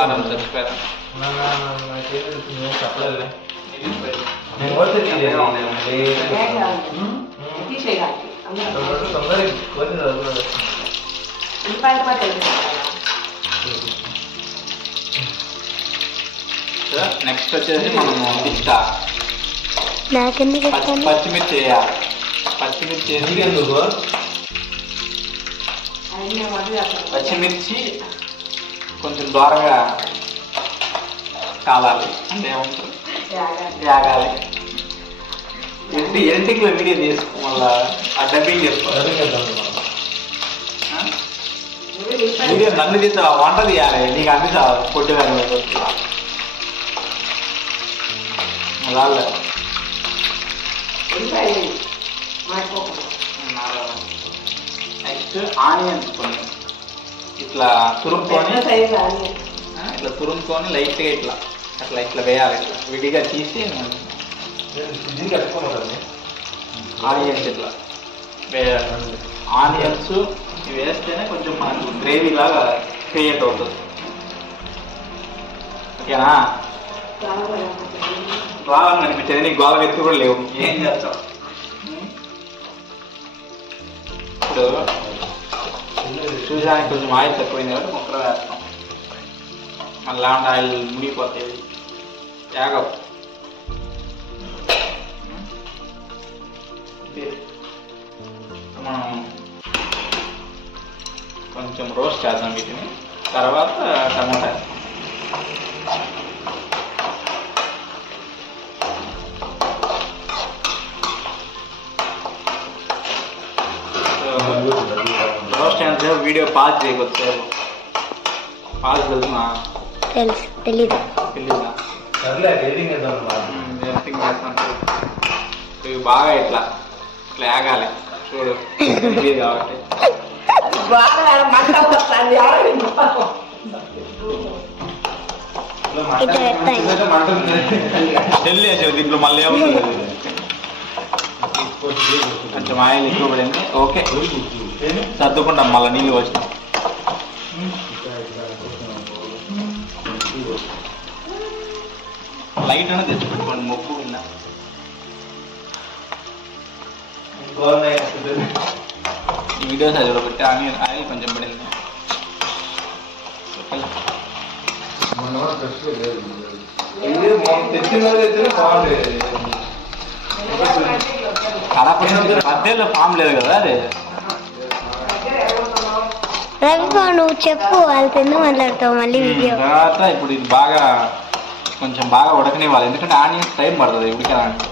ఆనం చచ్చిపోయారు చెప్పలేదు నెక్స్ట్ వచ్చేసి మనము పిస్తా పచ్చిమిర్చి వేయాలి. పచ్చిమిర్చి పచ్చిమిర్చి కొంచెం దూరంగా కావాలి అంటే ఏమంటారు యాగాలి. ఎడిటింగ్లో వీడియో తీసుకో మళ్ళా డబ్బింగ్ చేసుకోవాలి. వీడియో నన్ను తీసా వంట తీయాలి నీకు అన్ని చాలు పొట్టిగా నెక్స్ట్ ఆనియన్స్ కొన్ని ఇట్లా తురుముకొని లైట్గా ఇట్లా అట్లా ఇట్లా వేయాలి. ఇట్లా విడిగా తీసి ఆనియన్స్ ఇట్లా వేయాలి. ఆనియన్స్ ఇవి వేస్తేనే కొంచెం మనకు గ్రేవీ లాగా క్రియేట్ అవుతుంది. ఓకేనా? రావాలని అనిపించేది నీకు గోల ఎత్తు కూడా లేవు, ఏం చేస్తావు? ఇప్పుడు చూసానికి కొంచెం ఆయిల్ తక్కువైంది కాబట్టి మొక్కలు వేస్తాం. మళ్ళీ ఆయిల్ మునిగిపోతాయి, యాగవు. మనం కొంచెం రోస్ట్ చేద్దాం వీటిని, తర్వాత టమోటా వేస్తాం. రోస్ట్ అయిన వీడియో పాజ్ చేయకొచ్చు. పాజ్ తెలుసునా? తెలీదా? ఎడిటింగ్ చేస్తాను. ఇవి బాగా ఇట్లా ఇట్లా యాగాలి చూడు కాబట్టి చెల్లేసావు దీంట్లో మళ్ళీ ఏమవుతుంది? కొంచెం ఆయిల్ ఎక్కువ పడింది. ఓకే సర్దుకుంటాం, మళ్ళీ నీళ్ళు వచ్చినాం. లైట్ అనేది తెచ్చుకోండి మొక్కు కింద. ఈ వీడియో సైజులో పెట్టి ఆయిల్ కొంచెం పడింది. మధ్యలో ఫామ్ లేదు కదా అది. నువ్వు చెప్పు, వాళ్ళతో ఎందుకు మాట్లాడతావు మళ్ళీ వీడియో తర్వాత. ఇప్పుడు ఇది బాగా కొంచెం బాగా ఉడకనివ్వాలి, ఎందుకంటే ఆనియన్స్ టైం పడుతుంది ఉడికడానికి.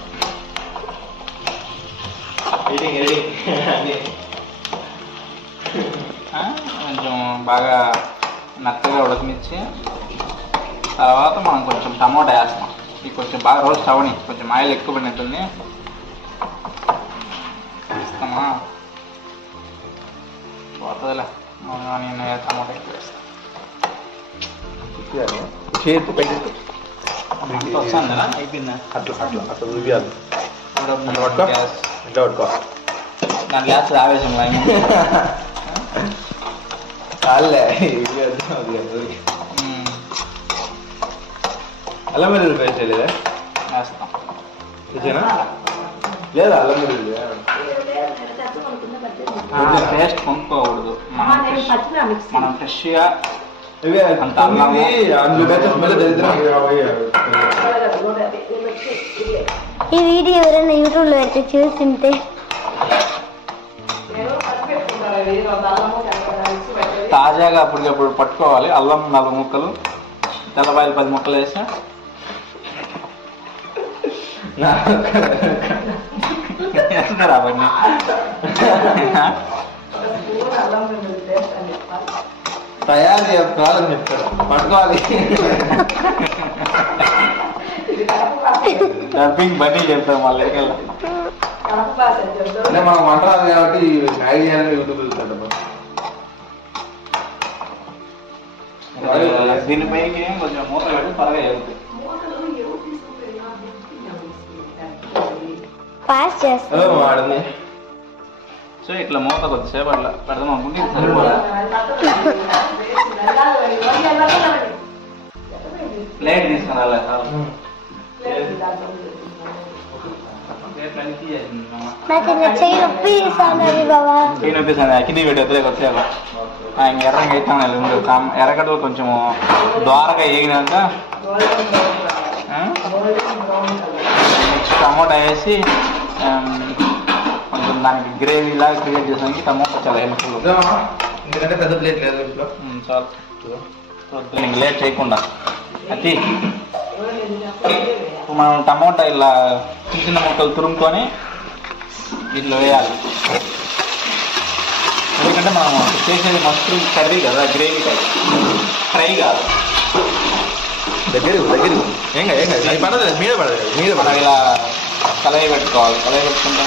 కొంచెం బాగా మెత్తగా ఉడకనిచ్చి తర్వాత మనం కొంచెం టమోటా వేస్తాం. ఇది కొంచెం బాగా రోస్ట్ అవని, కొంచెం ఆయిల్ ఎక్కువ పడినట్టుంది. ఇస్తామా? పోతుందిలే. నేను టమోటా ఎక్కువ వేస్తాను. వస్తాను కదా, అయిపోయిందా? నా గ్లాస్ ఆవేశం అల్లం వెల్లుల్లి పేస్ట్ లేదా? వేస్తాం లేదా? అల్లం వెల్లుల్లి పేస్ట్ కొనుక్కోకూడదు. మనం ఫ్రెష్గా అంత ఈ వీడియో ఎవరైనా యూట్యూబ్లో అయితే చూసింటే తాజాగా అప్పటికప్పుడు పట్టుకోవాలి. అల్లం 4 ముక్కలు, తెల్లపాయలు 10 ముక్కలు వేసి వేస్తారా అవన్నీ? తయారు చేసుకోవాలని చెప్తారు, పట్టుకోవాలి. డబ్బింగ్ బన్నీ చెప్తాం మళ్ళీ. అంటే మనకు వంట రాదు కాబట్టి మ్యాగీ చేయాలని యూట్యూబ్ వెళ్తాడు. దీనిపైకి కొంచెం మూత పెట్టి త్వరగా వెళ్తుంది. సో ఇట్లా మూత కొద్దిసేపు అట్లా పెడదాం అనుకుంటే ఇది సరిపోదు. ప్లేట్ తీసుకుని రాలే సార్ నాకు ఇంకా చెయ్యి నొప్పి ఇస్తాను బాబా. నొప్పిస్తుంది కింది పెట్టి వదిలేక వచ్చాక ఇంక ఎర్రగా అవుతాను ఎర్రగడ్డలు కొంచెము ద్వారగా వేగినాక నెక్స్ట్ టమోటా వేసి కొంచెం దానికి గ్రేవీ లాగా క్రియేట్ చేసానికి టమోటా చాలా హెల్ప్ఫుల్. ఎందుకంటే పెద్ద ప్లేట్ లేదు ఇంట్లో. చాలు ఇంక లేట్ చేయకుండా అది మనం టమోటా ఇలా చిన్న చిన్న ముక్కలు తురుముకొని దీంట్లో వేయాలి. ఎందుకంటే మనం చేసేది మష్రూమ్ కర్రీ కదా, గ్రేవీ కాదు, ఫ్రై కాదు. దగ్గర ఏం కాదు పడదు మీద మనం ఇలా కలయి పెట్టుకోవాలి. కలయి పెట్టుకుంటే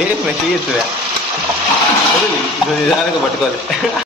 లేదు చేయొచ్చు పట్టుకోవాలి.